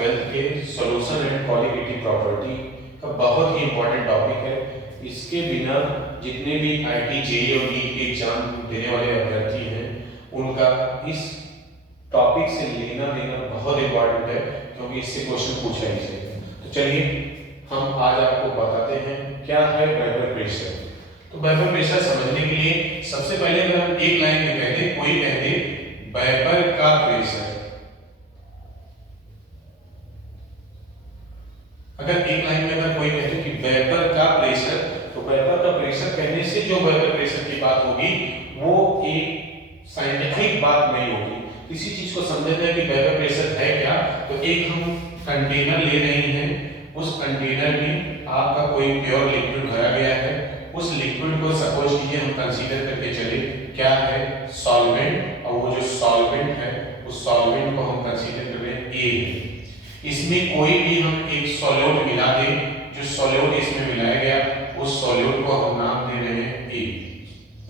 12th के solution and कोलिगिटी property का बहुत ही इंपॉर्टेंट टॉपिक है। इसके बिना जितने भी आईटी जेईई और नीट के एग्जाम देने वाले अभ्यर्थी हैं उनका इस टॉपिक से लेना देना बहुत इंपॉर्टेंट है, क्योंकि इससे क्वेश्चन पूछा ही जाएगा। तो चलिए हम आज आपको बताते हैं क्या है वेपर प्रेशर। तो वेपर प्रेशर समझने के लिए सबसे पहले अगर हम एक लाइन में कहते कोई कहते वेपर का प्रेशर, अगर एक लाइन में अगर कोई कहते कि वेपर का प्रेशर, तो वेपर का प्रेशर कहने से जो वेपर प्रेशर की बात होगी वो एक साइंटिफिक बात नहीं होगी। किसी चीज को समझते हैं कि वेपर प्रेशर है क्या, तो एक हम कंटेनर ले रहे हैं, उस कंटेनर में आपका कोई प्योर लिक्विड भरा गया है, उस लिक्विड को सपोज कीजिए हम कंसीडर करके चले क्या है सॉल्वेंट, और वो जो सॉल्वेंट है उस सॉल्वेंट को हम कंसीडर कर रहे हैं ए। इसमें कोई भी हम एक सॉल्यूट मिला दें, जो सॉल्यूट इसमें मिलाया गया उस सॉल्यूट को हम नाम दे रहे हैं ए,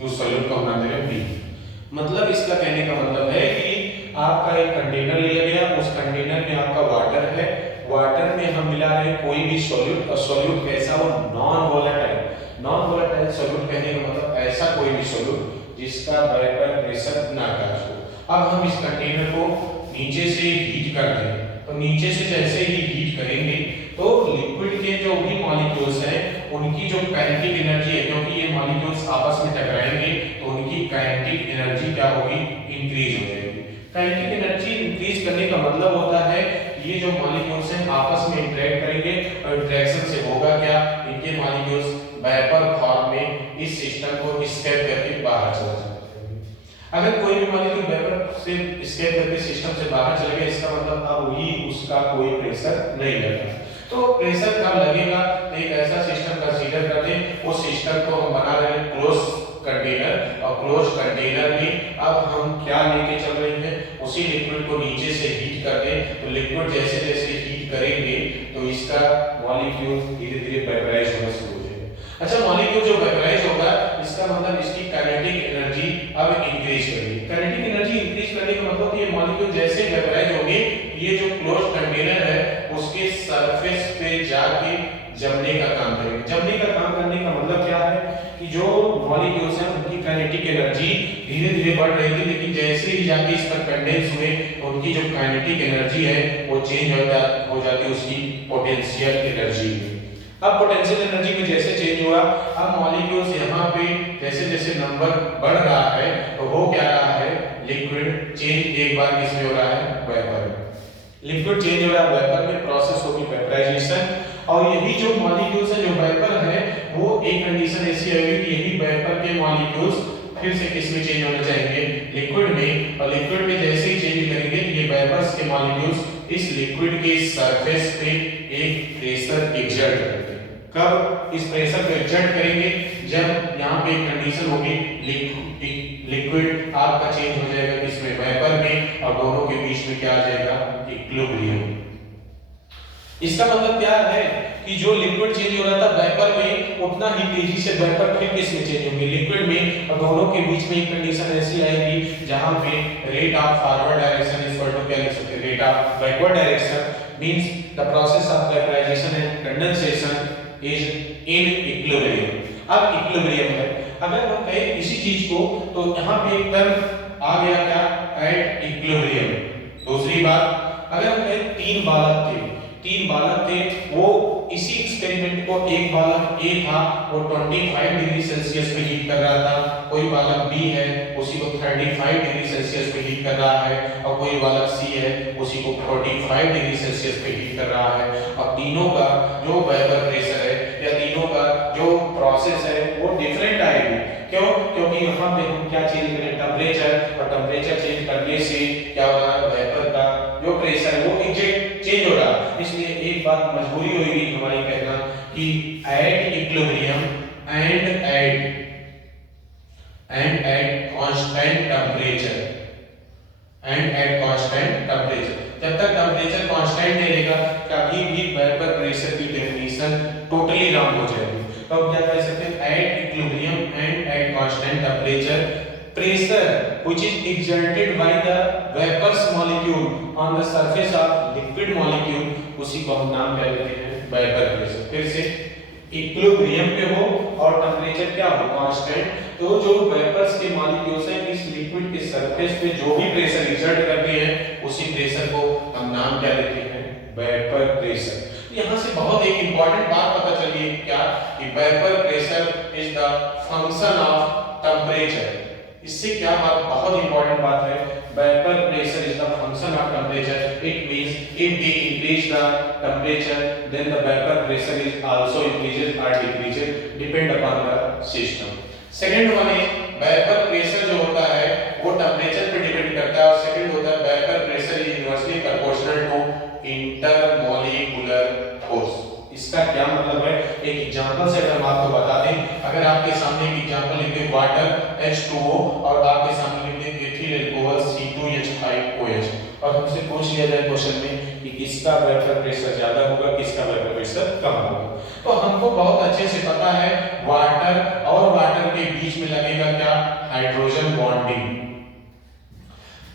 उस सॉल्यूट को हम नाम दे रहे हैं बी। मतलब इसका कहने का मतलब है कि आपका एक कंटेनर लिया गया, उस कंटेनर में आपका वाटर है, वाटर में हम मिला रहे हैं कोई भी सॉल्यूट, और सॉल्यूट कैसा हो non volatile. Non volatile solute कहने का मतलब ऐसा कोई भी सॉल्यूट जिसका वेपर प्रेशर ना काज हो। अब हम इस कंटेनर को नीचे से हीट कर दें, तो नीचे से जैसे ही हीट करेंगे तो लिक्विड के जो भी मॉलिक्यूल्स हैं उनकी जो काइनेटिक एनर्जी है, क्योंकि ये मॉलिक्यूल्स आपस में टकराएंगे तो उनकी काइनेटिक एनर्जी क्या होगी इंक्रीज हो जाएगी। काइनेटिक एनर्जी इंक्रीज करने का मतलब होता है ये जो मॉलिक्यूल्स हैं आपस में इंटरेक्ट करेंगे, और इंटरेक्शन से होगा क्या, इनके मॉलिक्यूल्स वेपर फॉर्म में इस सिस्टम को एस्केप करके बाहर चला जाएगा। अगर कोई भी मॉलिक्यूल वेपर से एस्केप करके सिस्टम से बाहर चले गए, इसका मतलब अब ही उसका कोई प्रेशर नहीं लगेगा। तो प्रेशर कब लगेगा, एक ऐसा सिस्टम कंसीडर करते हैं, उस सिस्टम को हम बना रहे हैं क्लोज कंटेनर, और क्लोज कंटेनर में अब हम क्या लेके चल रहे हैं, उसी लिक्विड को नीचे से हीट कर दें, तो लिक्विड जैसे जैसे हीट करेंगे तो इसका मॉलिक्यूल धीरे धीरे वेपराइज होना शुरू हो जाएगा। अच्छा, मॉलिक्यूल जो वेपराइज होगा इसका मतलब इसकी काइनेटिक एनर्जी अब इंक्रीज करेगी। काइनेटिक एनर्जी इंक्रीज करने का मतलब ये मॉलिक्यूल जैसे वेपराइज होंगे, ये जो क्लोज कंटेनर है उसके सरफेस पे जाके जमने का काम करेंगे। जमने का काम करने का मतलब क्या है कि जो मॉलिक्यूल्स हैं उनकी काइनेटिक एनर्जी धीरे धीरे बढ़ रही थी, लेकिन जैसे ही जाके इस पर कंडेंस हुए तो उनकी जो काइनेटिक एनर्जी है वो चेंज हो जाती है उसकी पोटेंशियल एनर्जी में। अब पोटेंशियल एनर्जी में जैसे चेंज हुआ, अब मॉलिक्यूल्स यहाँ पे जैसे जैसे नंबर बढ़ रहा है तो हो क्या रहा है, लिक्विड चेंज एक बार किसमें हो रहा है, वेपर में। लिक्विड चेंज हो रहा है वेपर में, प्रोसेस होगी वेपराइजेशन, और यही जो मॉलिक्यूल्स है जो वेपर है वो एक कंडीशन ऐसी आएगी कि यही वेपर के मॉलिक्यूल्स फिर से किसमें चेंज होना चाहिए, लिक्विड में, और लिक्विड में जैसे ही चेंज करेंगे ये वेपर्स के मॉलिक्यूल्स इस लिक्विड के सरफेस पे एक प्रेशर एक्सर्ट करते हैं। कब इस प्रेशर को एक्सर्ट करेंगे, जब यहाँ पे एक कंडीशन होगी लिक्विड आपका चेंज हो जाएगा इसमें वेपर में, और दोनों के बीच में क्या आ जाएगा, इक्विलिब्रियम। इसका मतलब क्या है कि जो लिक्विड चेंज हो रहा था वेपर में, उतना ही तेजी से वेपर फिर किस में चेंज होंगे, लिक्विड में, और दोनों के बीच में एक कंडीशन ऐसी आएगी जहां पे rate of forward direction is equal to क्या लिख सकते हैं, rate of backward direction means the process of vaporization and condensation is in equilibrium. अब इक्विलिब्रियम है, अगर हम कहें इसी चीज को तो यहां पे एक टर्म आ गया क्या, एट इक्विलिब्रियम। दूसरी बात, अगर हम कहें तीन बालक थे, वो इसी एक्सपेरिमेंट को एक बालक ए था वो 25 डिग्री सेल्सियस पे हीट कर रहा था, कोई बालक बी है उसी को 35 डिग्री सेल्सियस पे हीट कर रहा है, और कोई बालक सी है उसी को 45 डिग्री सेल्सियस पे हीट कर रहा है, और तीनों का जो वेपर प्रेशर है या तीनों का जो प्रोसेस है वो डिफरेंट आएगी। क्यों, क्योंकि यहाँ पे हम क्या चेंज करें, टेम्परेचर, और टेम्परेचर चेंज करने से क्या हो रहा है, वेपर का जो प्रेशर है वो चेंज हो रहा है। इसलिए एक बात मजबूरी होगी हमारी कहना कि at equilibrium and at constant temperature, जब तक टेम्परेचर कांस्टेंट नहीं रहेगा कभी भी वेपर प्रेशर की डेफिनेशन टोटली रॉन्ग हो जाएगी। तो अब क्या कह सकते हैं, at equilibrium and at constant temperature pressure which is exerted by the vaporous molecule on the surface of liquid molecule उसी को हम नाम क्या देते हैं, वेपर प्रेशर। फिर से इक्विलिब्रियम पे हो और टेम्परेचर क्या हो, कांस्टेंट, तो जो वेपर्स के मॉलिक्यूल्स हैं इस लिक्विड के सरफेस पे जो भी प्रेशर एक्सर्ट करते हैं उसी प्रेशर को हम नाम क्या देते हैं, वेपर प्रेशर। यहाँ से बहुत एक इंपॉर्टेंट बात पता चली है क्या, कि vapour pressure is the function of temperature. इससे क्या बात, बहुत इंपॉर्टेंट बात है, vapour pressure is the function of temperature. It means if we increase the temperature then the vapor pressure is also increases or decreases depend upon the system. Second one is vapour pressure जो होता है वो temperature पे depend करता है, और second होता है vapour pressure is inversely proportional to intermolecular force. इसका क्या मतलब है, एक एग्जांपल से अगर हम आपको बता दें, अगर आपके सामने एक एग्जांपल लिख दें वाटर H2O और आपके सामने लिख दें एथिल अल्कोहल C2H5OH और हमसे पूछ लिया जाए क्वेश्चन में कि किसका वेपर प्रेशर ज्यादा होगा, किसका वेपर प्रेशर कम होगा, तो हमको बहुत अच्छे से पता है वाटर और वाटर के बीच में लगेगा क्या, हाइड्रोजन बॉन्डिंग।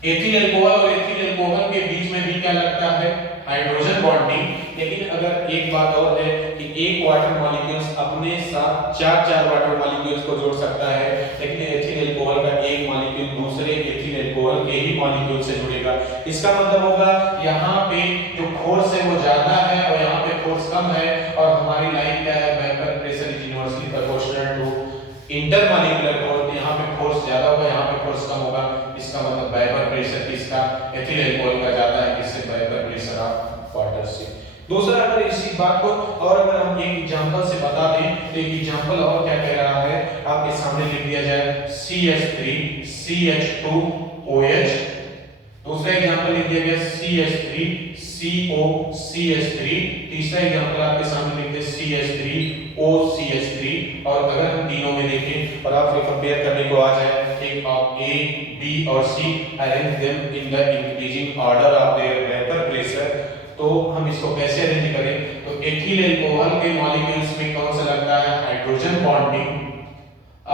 एथिल अल्कोहल और एथिल अल्कोहल के बीच में भी क्या लगता है, हाइड्रोजन बॉन्डिंग। लेकिन अगर एक बात और है कि एक वाटर मॉलिक्यूल्स अपने साथ चार वाटर मॉलिक्यूल्स को जोड़ सकता है, लेकिन एथिल अल्कोहल का एक मॉलिक्यूल दूसरे एथिल अल्कोहल के ही मॉलिक्यूल से जुड़ेगा। इसका मतलब होगा यहाँ पे जो फोर्स है वो ज्यादा है और यहाँ पे फोर्स कम है, और हमारी लाइन क्या है, vapour pressure is inversely proportional to intermolecular force. यहाँ पे फोर्स ज्यादा होगा, यहाँ पे फोर्स कम होगा, इसका मतलब वेपर प्रेशर किसका, एथिल अल्कोहल का ज्यादा है, किससे, वेपर प्रेशर ऑफ वाटर से। दूसरा, अगर इसी बात को और अगर हम एक एग्जांपल से बता दें, तो एक एग्जांपल और क्या कह रहा है, आपके सामने लिख दिया जाए CH3CH2OH। दूसरा एग्जांपल लिख दिया गया CH3COCH3। तीसरा एग्जांपल आपके सामने लिख दिया CH3OCH3। और अगर हम तीनों में देखें और आप कंपेयर करने को आ जाए, एक ऑफ A, B और C, arrange them in the increasing order of their vapour pressure, तो हम इसको कैसे अरेंज करें, तो एथिल अल्कोहल के मॉलिक्यूल्स में कौन सा लगता है, हाइड्रोजन बॉन्डिंग,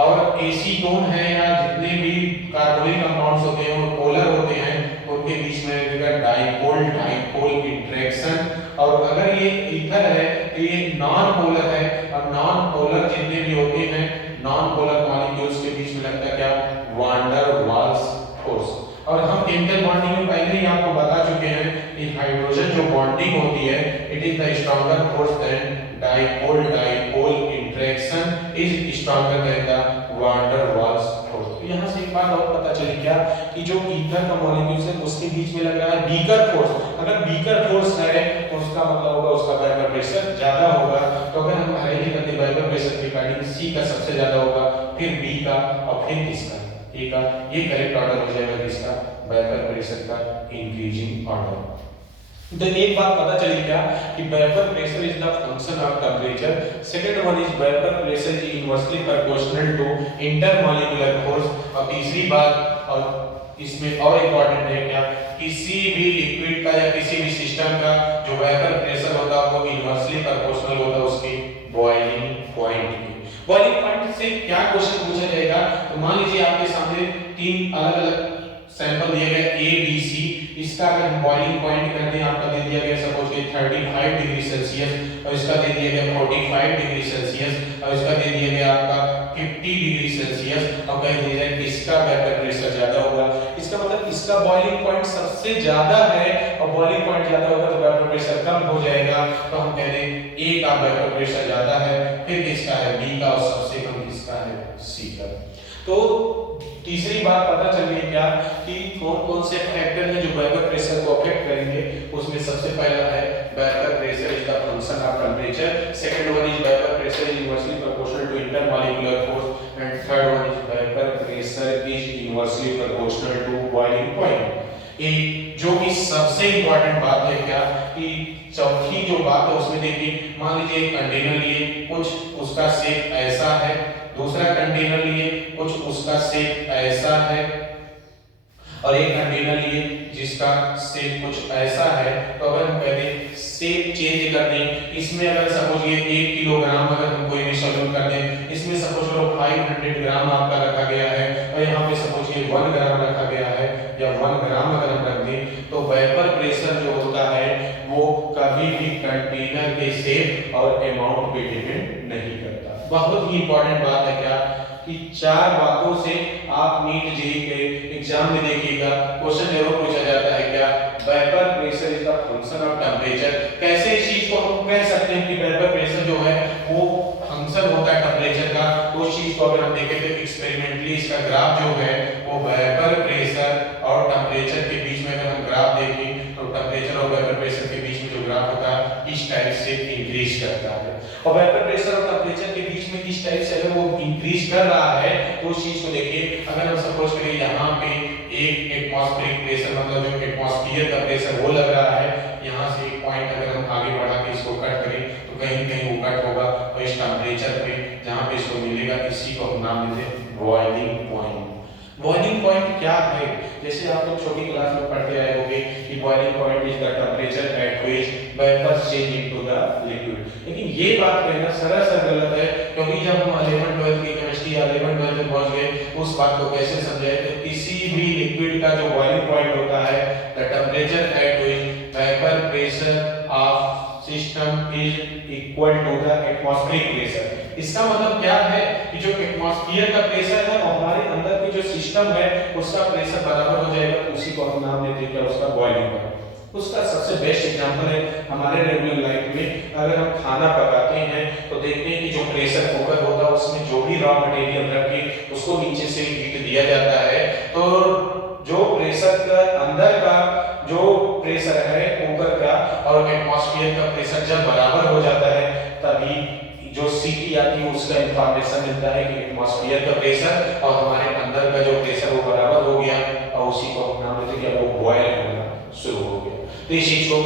और एसीटोन है या जितने भी कार्बोनिल कंपाउंड्स होते हैं वो पोलर होते हैं, उनके बीच में लगेगा डाइपोल डाइपोल इंटरेक्शन। और अगर ये ईथर है तो ये नॉन पोलर है, और नॉन पोलर जितने भी होते हैं नॉन पोलर मॉलिक्यूल्स के बीच में लगता है क्या, वान डर वाल्स फोर्स। और हम केमिकल बॉन्डिंग में पहले ही आपको बता चुके हैं कि हाइड्रोजन जो बॉन्डिंग होती है it is the stronger force than dipole dipole interaction is stronger than the van der Waals force. तो यहां से एक बात और पता चली क्या, कि जो ईथर का मॉलिक्यूल्स है उसके बीच में लग रहा है बीकर फोर्स। अगर बीकर फोर्स है तो उसका मतलब होगा उसका वेपर प्रेशर ज्यादा होगा। तो अगर हम अरेंज करते वेपर प्रेशर के अकॉर्डिंग सी का सबसे ज्यादा होगा, फिर बी का और फिर किसका, ए का। ये करेक्ट ऑर्डर हो जाएगा किसका, वेपर प्रेशर का इंक्रीजिंग ऑर्डर। तो एक बात पता चली क्या, कि vapour pressure is the function of temperature. Second one is vapour pressure is inversely proportional to intermolecular force. और तीसरी बात, और इसमें और इंपॉर्टेंट है क्या, किसी भी लिक्विड का या किसी भी सिस्टम का जो वेपर प्रेशर होता है वो इनवर्सली प्रोपोर्शनल होता है उसके बॉइलिंग पॉइंट की। बॉइलिंग पॉइंट से क्या क्वेश्चन पूछा जाएगा, तो मान लीजिए आपके सामने तीन अलग-अलग सैंपल दिए गए A B C, इसका अगर हम बॉइलिंग पॉइंट कर दें, आपका दे दिया गया सपोज कि 35 डिग्री सेल्सियस, और इसका दे दिया गया 45 डिग्री सेल्सियस, और इसका दे दिया गया आपका 50 डिग्री सेल्सियस, और कह दिया जाए किसका वेपर प्रेशर ज्यादा होगा। इसका मतलब इसका बॉइलिंग पॉइंट सबसे ज्यादा है और बॉइलिंग पॉइंट ज्यादा होगा तो वेपर प्रेशर कम हो जाएगा। तो हम कह दें A का वेपर प्रेशर ज्यादा है, फिर किसका है B का, और सबसे कम किसका है C का। तो तीसरी बात पता चली है क्या, कि कौन-कौन से फैक्टर हैं जो वेपर प्रेशर को अफेक्ट करेंगे। उसमें सबसे पहला है vapour pressure is the function of temperature, second one is vapour pressure is inversely proportional to intermolecular force, and third one is vapour pressure is inversely proportional to boiling point. ये जो कि सबसे important बात है क्या, कि चौथी जो बात है उसमें देखिए, मान लीजिए एक कंटेनर लिए, कुछ उसका शेप ऐसा है, दूसरा कंटेनर लिए, कुछ उसका शेप ऐसा है, और एक कंटेनर लिए जिसका शेप कुछ ऐसा है। तो अगर हम कहते हैं शेप चेंज कर दें, इसमें अगर सपोज ये 1 किलोग्राम अगर हम कोई भी सॉल्यूट कर दें, इसमें सपोज करो 500 ग्राम आपका रखा गया है, और यहाँ पे सपोज ये 1 ग्राम रखा गया है, या 1 ग्राम अगर हम रख दें, तो वेपर प्रेशर जो होता है वो कभी भी कंटेनर के शेप और अमाउंट पे डिपेंड नहीं करता। बहुत ही इंपॉर्टेंट बात है क्या कि चार बातों से आप नीट जेईई के एग्जाम में देखिएगा क्वेश्चन जरूर पूछा जाता है क्या, vapour pressure is the function of temperature. कैसे इस चीज को हम कह सकते हैं कि वेपर प्रेशर जो है वो फंक्शन होता है टेंपरेचर का। तो उस चीज को अगर हम देखें तो एक्सपेरिमेंटली इसका ग्राफ जो है वो वेपर प्रेशर और टेंपरेचर के बीच में अगर हम ग्राफ देखें तो टेंपरेचर और वेपर प्रेशर के बीच में जो ग्राफ होता है इस टाइप से इंक्रीज करता है। और वेपर प्रेशर और टेंपरेचर के बीच में इस टाइप से अगर वो इंक्रीज कर रहा है तो उस चीज को देखिए, अगर हम सपोज करें यहाँ पे एक एटमॉस्फेरिक प्रेशर मतलब जो एटमॉस्फेयर का प्रेशर वो लग रहा है, यहाँ से एक पॉइंट अगर हम आगे बढ़ा के इसको कट करें तो कहीं कहीं वो कट होगा और इस टेंपरेचर पे जहाँ पे इसको मिलेगा इसी को हम नाम देते हैं बॉइलिंग पॉइंट। बॉइलिंग पॉइंट क्या है, जैसे आप लोग छोटी क्लास में पढ़ते आए होंगे कि boiling point is the temperature at which vapour change into the liquid. लेकिन ये बात कहना सरासर गलत है, क्योंकि जब हम 11 12 की केमिस्ट्री या 11 12 में पहुंच गए उस बात को कैसे समझे तो किसी भी लिक्विड का जो बॉइलिंग पॉइंट होता है the temperature at which vapour pressure of system is equal to the atmospheric pressure. इसका मतलब क्या है कि जो एटमॉस्फेयर का प्रेशर है और हमारे अंदर की जो सिस्टम है उसका प्रेशर बराबर हो जाएगा, उसी को हम नाम देते हैं क्या, उसका बॉइलिंग पॉइंट। उसका सबसे बेस्ट एग्जांपल है हमारे रेगुलर लाइफ में, अगर हम खाना पकाते हैं तो देखते हैं कि जो प्रेशर कुकर होता है उसमें जो भी रॉ मटेरियल रख के उसको नीचे से हीट दिया जाता है, तो जो प्रेशर का अंदर का जो प्रेशर है कुकर का और एटमॉस्फेयर का प्रेशर जब बराबर हो जाता है तभी जो सीटी आती है उसका इंफॉर्मेशन मिलता है कि एटमॉस्फेयर का प्रेशर और हमारे अंदर का जो प्रेशर वो बराबर हो गया और उसी को हम नाम देते हैं कि वो बॉयल होना शुरू हो गया। तो इस चीज को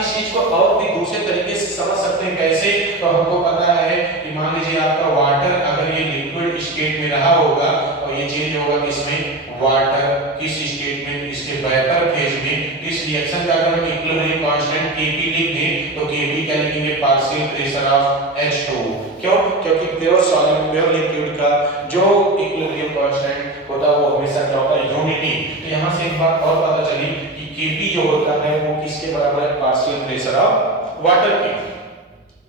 इस चीज को और भी दूसरे तरीके से समझ सकते हैं कैसे, तो हमको पता है कि मान लीजिए आपका वाटर अगर ये लिक्विड स्टेट में रहा होगा और ये चेंज होगा किसमें, वाटर किस स्टेट में, इसके वेपर फेज में। इस रिएक्शन का अगर हम इक्विलिब्रियम कांस्टेंट Kp लिख दें तो Kp क्या लिखेंगे, पार्शियल प्रेशर ऑफ H2। क्यों, क्योंकि प्योर सॉलिड प्योर लिक्विड का जो इक्विलिब्रियम कांस्टेंट होता है वो हमेशा क्या होता है, यूनिटी। तो यहां से एक बात और पता चली कि Kp जो होता है वो किसके बराबर है, पार्शियल प्रेशर ऑफ वाटर के।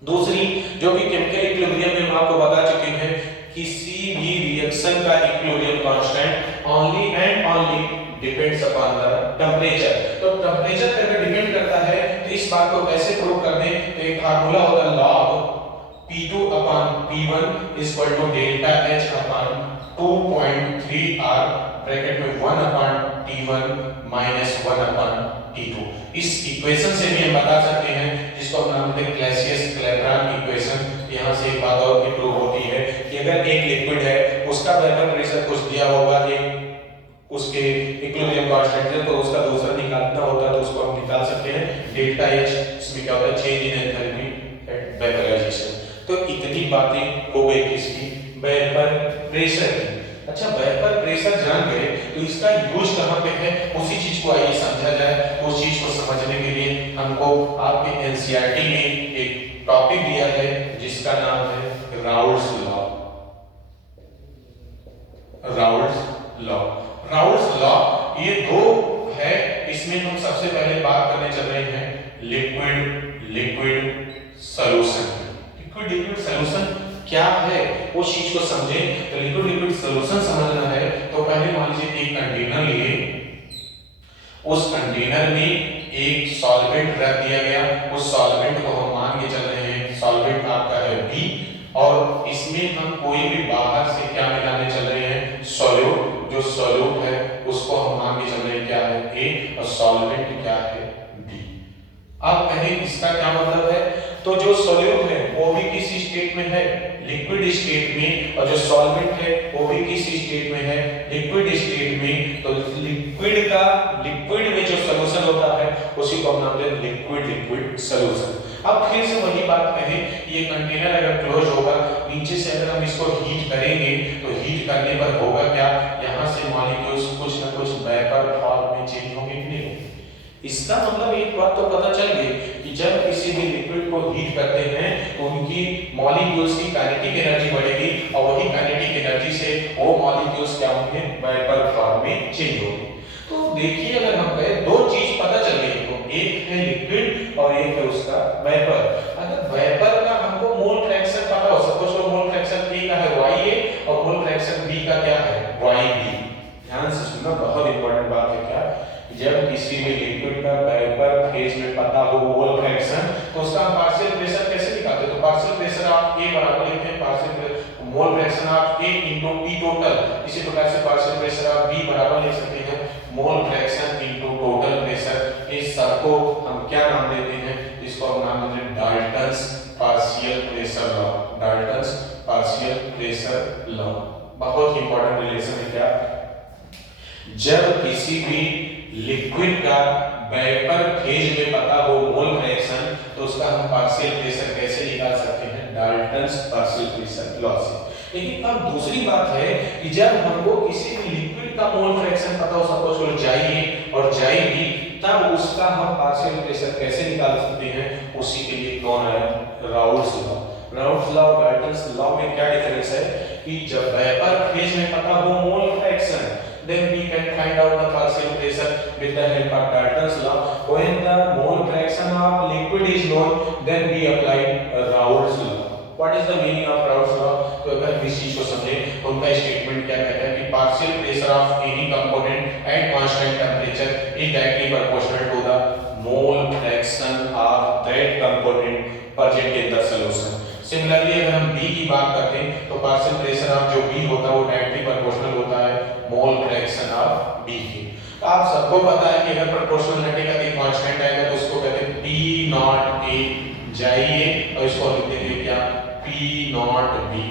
दूसरी जो कि केमिकल इक्विलिब्रियम में हम आपको बता चुके हैं, किसी भी रिएक्शन का equilibrium constant only and only depends upon the temperature. तो टेंपरेचर पे अगर डिपेंड करता है तो इस बात को कैसे प्रूव कर दें, तो एक फार्मूला होता है log P2 upon P1 is equal to delta H upon 2.3 R bracket में 1 upon T1 minus 1 upon T2। इस इक्वेशन से भी हम बता सकते हैं जिसको हम नाम देते हैं क्लैसियस-क्लैपेरॉन इक्वेशन। यहाँ से एक बात और भी प्रूव होती है कि अगर एक लिक्विड है उसका वेपर प्रेशर कुछ दिया होगा, एक उसके इक्विलिब्रियम कांस्टेंट है, तो उसका दूसरा निकालना होता है तो उसको हम निकाल सकते हैं डेल्टा H। इसमें क्या होता है, change in enthalpy at vaporization. तो इतनी बातें हो गई किसकी, वेपर प्रेशर की। अच्छा, वेपर प्रेशर जान गए तो इसका यूज कहां पे है, उसी चीज को आइए समझा जाए। उस चीज को समझने के लिए हमको आपके एनसीईआरटी में एक टॉपिक दिया है जिसका नाम है राउल्ट्स लॉ। राउल्ट्स लॉ ये दो है, इसमें हम सबसे पहले बात करने चल रहे हैं लिक्विड सॉल्यूशन। लिक्विड सॉल्यूशन क्या है उस चीज को समझे। तो लिक्विड सॉल्यूशन समझना है तो पहले मान लीजिए एक कंटेनर लिए, उस कंटेनर में एक सॉल्वेंट रख दिया गया, उस सॉल्वेंट को हम मान के चल रहे हैं सॉल्वेंट आपका है B, और इसमें हम कोई भी बाहर से क्या मिलाने चल रहे हैं, सॉल्यूट। जो सॉल्यूट है उसको हम मान के चल रहे हैं क्या है A और सॉल्वेंट क्या है B। अब कहें इसका क्या मतलब है, तो जो सॉल्यूट है वो भी किस स्टेट में है, लिक्विड स्टेट में, और जो सॉल्वेंट है वो भी किस स्टेट में है, लिक्विड स्टेट में। तो लिक्विड में जो सॉल्यूशन होता है उसी को हम नाम देते हैं लिक्विड सॉल्यूशन। अब फिर से वही बात कहें, ये कंटेनर अगर क्लोज होगा, नीचे से अगर हम इसको हीट करेंगे तो हीट करने पर होगा क्या, यहाँ से मॉलिक्यूल्स कुछ ना कुछ वेपर फॉर्म में चेंज होंगे कि नहीं। इसका मतलब एक बात तो पता चल गई कि जब किसी भी लिक्विड को हीट करते हैं तो उनकी मॉलिक्यूल्स की काइनेटिक एनर्जी बढ़ेगी और वही काइनेटिक एनर्जी से वो मॉलिक्यूल्स क्या होंगे, वेपर फॉर्म में चेंज होंगे। तो देखिए अगर हम कहें दो चीज पता चल गई, तो एक है लिक्विड और एक है उसका वेपर। अगर वेपर का हमको मोल फ्रैक्शन पता हो, सपोज मोल फ्रैक्शन A का है YA और मोल फ्रैक्शन B का क्या है YB। ध्यान से सुनना, बहुत इंपॉर्टेंट बात है क्या, जब किसी भी लिक्विड का वेपर फेज में पता हो मोल फ्रैक्शन तो उसका हम पार्शियल प्रेशर कैसे निकालते हैं, तो पार्शियल प्रेशर आप A बराबर लिखते हैं पार्शियल मोल फ्रैक्शन आप A into P टोटल। इसी प्रकार से पार्शियल प्रेशर आप B बराबर लिख सकते हैं mole fraction into total pressure. इस सबको हम क्या नाम देते हैं, इसको हम नाम देते हैं Dalton's partial pressure law. Dalton's partial pressure law बहुत इंपॉर्टेंट रिलेशन है क्या, जब किसी भी लिक्विड का वेपर फेज में पता हो मोल फ्रैक्शन तो उसका हम पार्शियल प्रेशर कैसे निकाल सकते हैं, डाल्टन्स पार्शियल प्रेशर लॉ से। लेकिन अब दूसरी बात है कि जब हमको किसी भी लिक्विड का मोल फ्रैक्शन पता हो, सपोज करो जाइए और जाइए, तब उसका हम पार्शियल प्रेशर कैसे निकाल सकते हैं, उसी के लिए कौन है राउल्ट्स लॉ। राउल्ट्स लॉ और डाल्टन्स लॉ में क्या डिफरेंस है कि जब वेपर फेज में पता हो mole fraction then we can find out the partial pressure with the help of Dalton's law. When the mole fraction of liquid is known, then we apply Raoult's law. What is the meaning of Raoult's law? तो अगर इस चीज को समझें, उनका statement क्या कहता है कि partial pressure of any component at constant temperature is directly proportional to the mole fraction of that component present in the solution. Similarly अगर हम B की बात करते हैं तो पार्शियल प्रेशर ऑफ जो B होता है वो डायरेक्टली प्रोपोर्शनल होता है मोल फ्रैक्शन ऑफ B के। तो आप सबको पता है कि अगर प्रोपोर्शनलिटी का एक कांस्टेंट आएगा तो उसको कहते हैं P नॉट A जाइए और इसको लिख देंगे क्या P नॉट B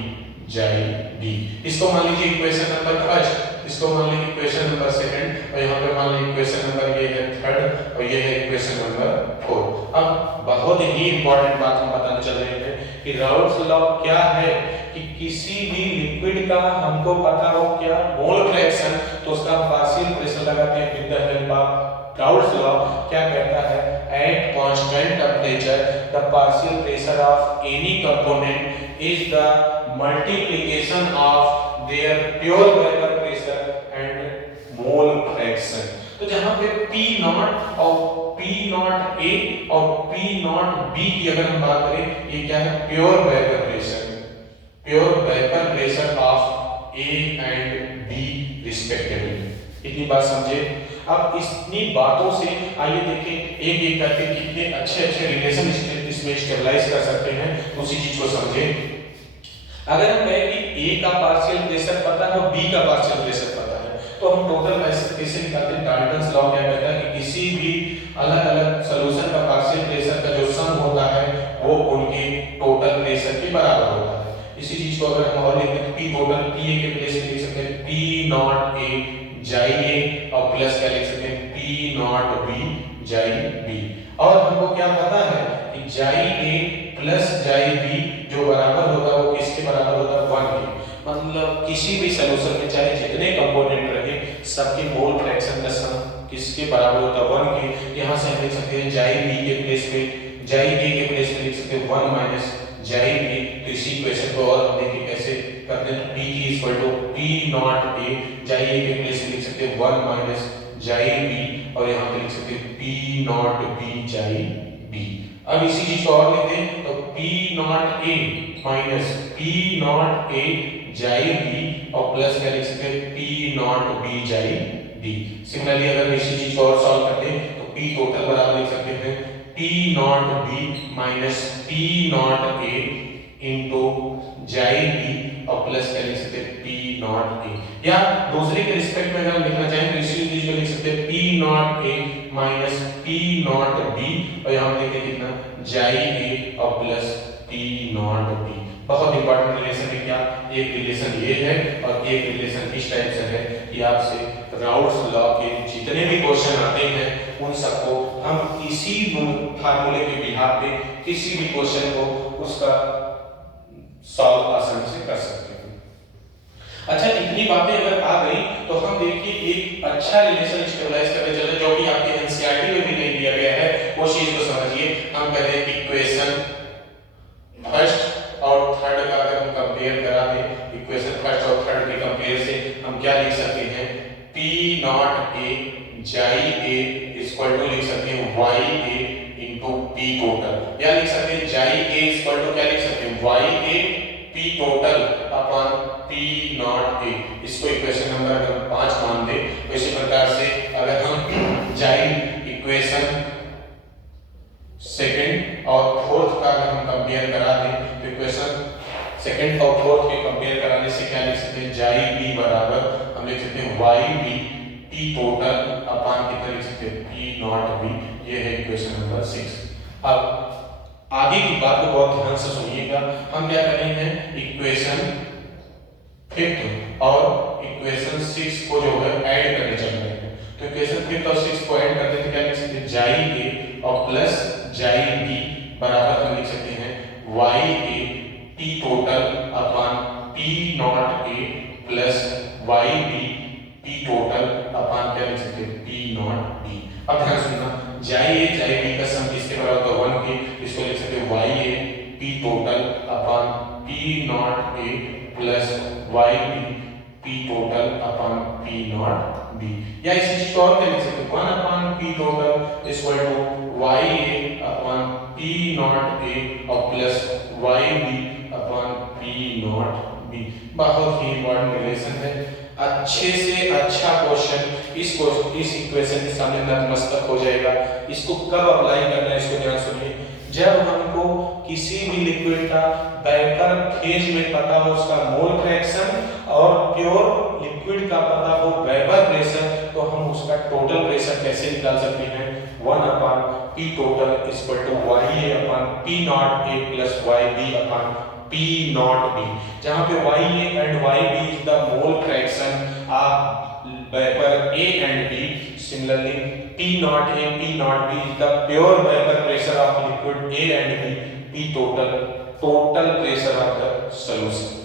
जाई B। इसको मान लीजिए इक्वेशन नंबर फर्स्ट, इसको मान लीजिए इक्वेशन नंबर सेकंड और यहाँ पे मान लीजिए इक्वेशन नंबर ये है थर्ड और ये है इक्वेशन नंबर 4। अब बहुत ही इंपॉर्टेंट बात हम बताने चल रहे हैं कि राउल्ट्स लॉ क्या है कि किसी भी लिक्विड का हमको पता हो क्या मोल फ्रैक्शन तो उसका पार्शियल प्रेशर लगाते हैं with the help of Raoult's law. क्या कहता है at constant temperature the partial pressure of any component is the multiplication of their pure vapour pressure and mole fraction. तो जहां पे P नॉट और P नॉट A और P not B की अगर हम बात करें, ये क्या है pure vapour pressure, pure vapour pressure of A and B respectively. इतनी बात समझे। अब इतनी बातों से आइए देखें एक एक करके कितने अच्छे अच्छे रिलेशन इसमें स्टेबलाइज कर सकते हैं, उसी चीज को समझें। अगर हम कहें कि A का पार्शियल प्रेशर पता है और B का पार्शियल प्रेशर पता है तो हम टोटल प्रेशर कैसे निकालते हैं, डाल्टन्स लॉ क्या कहता है कि किसी भी अलग-अलग सॉल्यूशन का पार्शियल प्रेशर का जो सम होता है वो उनके टोटल प्रेशर के बराबर होता है। इसी चीज को अगर हम और लिखें तो P टोटल P A के प्लेस में लिख सकते हैं P नॉट A जाइए और प्लस क्या लिख सकते हैं P नॉट B जाई B। और हमको क्या पता है कि जाई A प्लस जाई B जो बराबर होता है वो किसके बराबर होता है 1 के। मतलब किसी भी सॉल्यूशन में चाहे जितने कंपोनेंट रहे सबके मोल फ्रैक्शन का सम किसके बराबर होता है 1 के। यहाँ से हम लिख सकते हैं जाई B के प्लेस पे जाई A के प्लेस पे लिख सकते हैं 1 माइनस जाई B। तो इसी इक्वेशन को और हम देखिए कैसे करते हैं, P की equal to P not A जाई A के प्लेस पे लिख सकते हैं 1 माइनस जाई B और यहाँ पे लिख सकते हैं P नॉट B जाई B। अब इसी चीज को और लिखते हैं तो P not A minus P not A जाई B और प्लस क्या लिख सकते हैं P नॉट B जाई D। सिमिलरली अगर इसी चीज को और सॉल्व करते हैं तो P टोटल बराबर लिख सकते हैं P not B minus P not A into जाई B और प्लस क्या लिख सकते हैं P नॉट A। या दूसरे के रिस्पेक्ट में अगर लिखना चाहें तो इसी चीज को लिख सकते हैं P not A minus P not B और यहाँ देखते हैं कितना जाई A और प्लस P नॉट B। बहुत इंपॉर्टेंट रिलेशन है क्या, एक रिलेशन ये है और एक रिलेशन इस टाइप से है कि आपसे राउल्ट्स लॉ के जितने भी क्वेश्चन आते हैं उन सबको हम इसी फार्मूले के बिहाफ पे किसी भी क्वेश्चन को उसका सॉल्व आसानी से कर सकते हैं। अच्छा, इतनी बातें अगर आ गई तो हम देखिए एक अच्छा रिलेशन स्टेबलाइज करने चले जो कि आपके एनसीईआरटी में भी नहीं दिया गया है, वो चीज को समझिए। हम कहते हैं कि इक्वेशन फर्स्ट और थर्ड का अगर हम कंपेयर करा दें, इक्वेशन फर्स्ट और थर्ड के कंपेयर से हम क्या लिख सकते हैं P नॉट A जाई A इक्वल टू लिख सकते हैं YA इनटू P या लिख सकते हैं जाई ए इक्वल टू क्या लिख सकते हैं y a p total upon P not a. इसको इक्वेशन नंबर अगर 5 मान दे तो इसी प्रकार से अगर हम जाई इक्वेशन सेकंड और फोर्थ का अगर हम कंपेयर करा दें तो इक्वेशन सेकंड और फोर्थ के कंपेयर कराने से क्या लिख सकते हैं जाई बी बराबर हम लिख सकते हैं y b t total upon कितना लिख सकते हैं पी नॉट बी। ये है इक्वेशन नंबर 6। अब आगे की बात को बहुत ध्यान से सुनिएगा। हम क्या करेंगे इक्वेशन 5th और इक्वेशन 6 को जो है ऐड करने चल रहे हैं। तो इक्वेशन 5th और 6 को ऐड करते हैं क्या लिख सकते हैं जाई ए और प्लस जाई बी बराबर हम लिख सकते हैं y a t total upon P not a plus Y b t total upon क्या लिख सकते हैं पी नॉट बी। अब ध्यान सुनना जाई ए जाई बी का सम किसके बराबर होगा 1 के। इसको लिख सकते हैं y a p total upon P not a plus Y b p total upon P not b. या इसी चीज को और क्या लिख सकते हैं 1 upon P total equal to Y A upon P not A और plus Y B upon P not B. बहुत ही इंपॉर्टेंट रिलेशन है। अच्छे से अच्छा क्वेश्चन इस इक्वेशन के सामने नतमस्तक हो जाएगा। इसको कब अप्लाई करना है इसको ध्यान सुनिए। जब हमको किसी भी लिक्विड का वेपर फेज में पता हो उसका मोल फ्रैक्शन और प्योर लिक्विड का पता हो वेपर प्रेशर तो हम उसका टोटल प्रेशर कैसे निकाल सकते हैं 1 upon P total equal to Y A upon P not a plus Y B upon P not B. जहां पे Y A and Y B is the mole fraction of vapour A and B. Similarly P naught A, P naught B is the pure vapor pressure of liquid A and B, P total pressure of the solution।